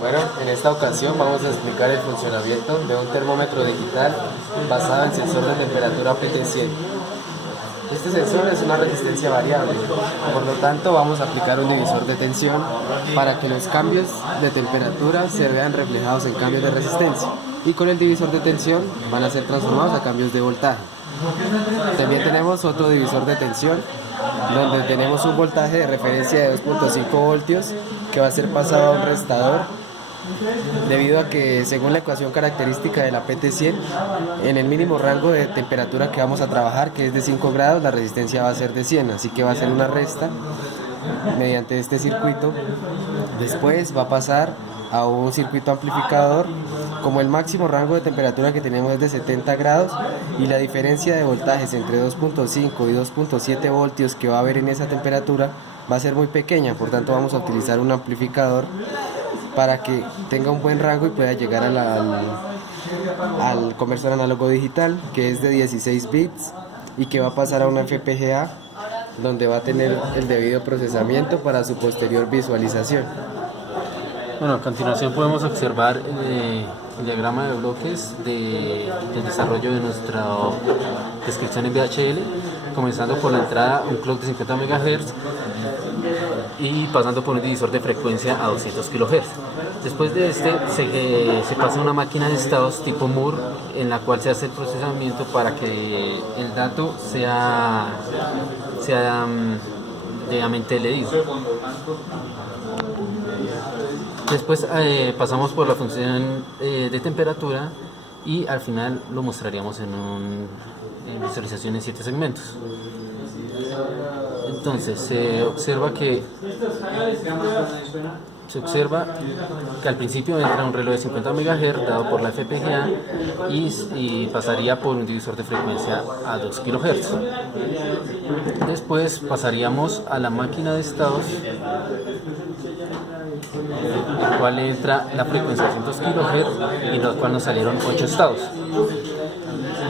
Bueno, en esta ocasión vamos a explicar el funcionamiento de un termómetro digital basado en sensor de temperatura PT100. Este sensor es una resistencia variable, por lo tanto vamos a aplicar un divisor de tensión para que los cambios de temperatura se vean reflejados en cambios de resistencia, y con el divisor de tensión van a ser transformados a cambios de voltaje. También tenemos otro divisor de tensión donde tenemos un voltaje de referencia de 2.5 voltios que va a ser pasado a un restador, debido a que según la ecuación característica de la PT100, en el mínimo rango de temperatura que vamos a trabajar, que es de 5 grados, la resistencia va a ser de 100, así que va a ser una resta mediante este circuito. Después va a pasar a un circuito amplificador. Como el máximo rango de temperatura que tenemos es de 70 grados y la diferencia de voltajes entre 2.5 y 2.7 voltios que va a haber en esa temperatura va a ser muy pequeña, por tanto vamos a utilizar un amplificador para que tenga un buen rango y pueda llegar al conversor análogo digital, que es de 16 bits y que va a pasar a una FPGA, donde va a tener el debido procesamiento para su posterior visualización. Bueno, a continuación podemos observar el diagrama de bloques del desarrollo de nuestra descripción en VHL, comenzando por la entrada un clock de 50 MHz y pasando por un divisor de frecuencia a 200 kHz. Después de este se pasa a una máquina de estados tipo Moore, en la cual se hace el procesamiento para que el dato sea debidamente leído. Después pasamos por la función de temperatura y al final lo mostraríamos en visualización en 7 segmentos. Entonces se observa que al principio entra un reloj de 50 MHz dado por la FPGA y pasaría por un divisor de frecuencia a 2 kHz. Después pasaríamos a la máquina de estados, el cual entra la frecuencia de 200 kHz, y los cuales nos salieron 8 estados,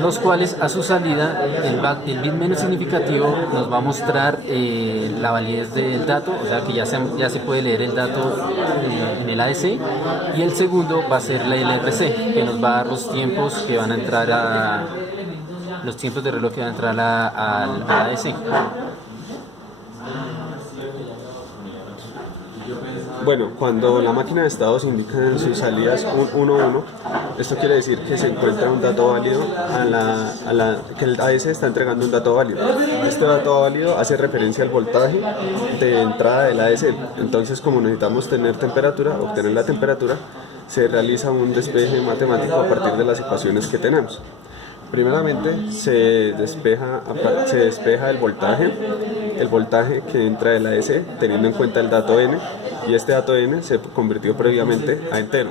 los cuales a su salida el bit menos significativo nos va a mostrar la validez del dato, o sea que ya se puede leer el dato en el ADC, y el segundo va a ser la LRC, que nos va a dar los tiempos que van a entrar los tiempos de reloj que van a entrar al ADC. Bueno, cuando la máquina de estados indica en sus salidas un 1-1, esto quiere decir que se encuentra un dato válido que el ADC está entregando un dato válido. Este dato válido hace referencia al voltaje de entrada del ADC. Entonces, como necesitamos obtener la temperatura, se realiza un despeje matemático a partir de las ecuaciones que tenemos. Primeramente se despeja el voltaje que entra del ADC, teniendo en cuenta el dato n, y este dato n se convirtió previamente a entero.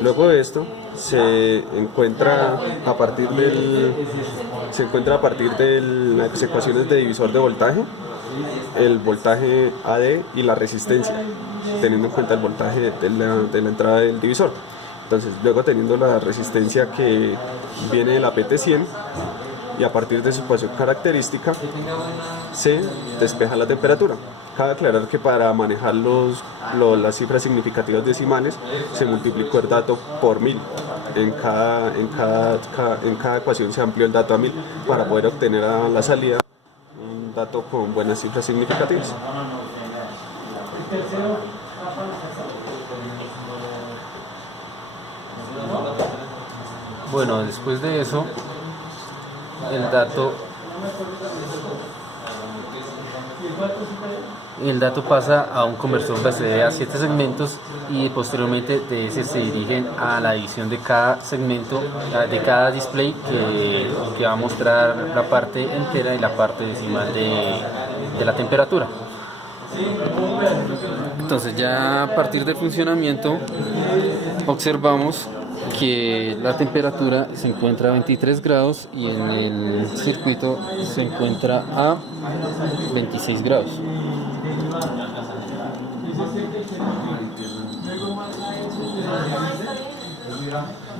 Luego de esto se encuentra a partir de las ecuaciones de divisor de voltaje, el voltaje AD y la resistencia, teniendo en cuenta el voltaje de la entrada del divisor. Entonces, luego teniendo la resistencia que viene de la PT100, y a partir de su ecuación característica se despeja la temperatura. Cabe aclarar que para manejar las cifras significativas decimales se multiplicó el dato por 1000. En cada ecuación se amplió el dato a 1000 para poder obtener a la salida un dato con buenas cifras significativas. Bueno, después de eso, el dato pasa a un conversor BCD a 7 segmentos, y posteriormente de ese se dirigen a la división de cada segmento, de cada display que va a mostrar la parte entera y la parte decimal de la temperatura. Entonces, ya a partir del funcionamiento observamos que la temperatura se encuentra a 23 grados y en el circuito se encuentra a 26 grados.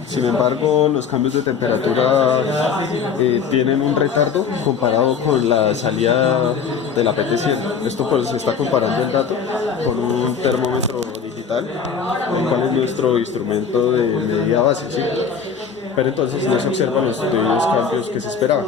Sin embargo, los cambios de temperatura tienen un retardo comparado con la salida de la PT100. Esto pues se está comparando el dato con un termómetro digital tal, el cual es nuestro instrumento de medida base, ¿sí? Pero entonces no se observan los debidos cambios que se esperaban.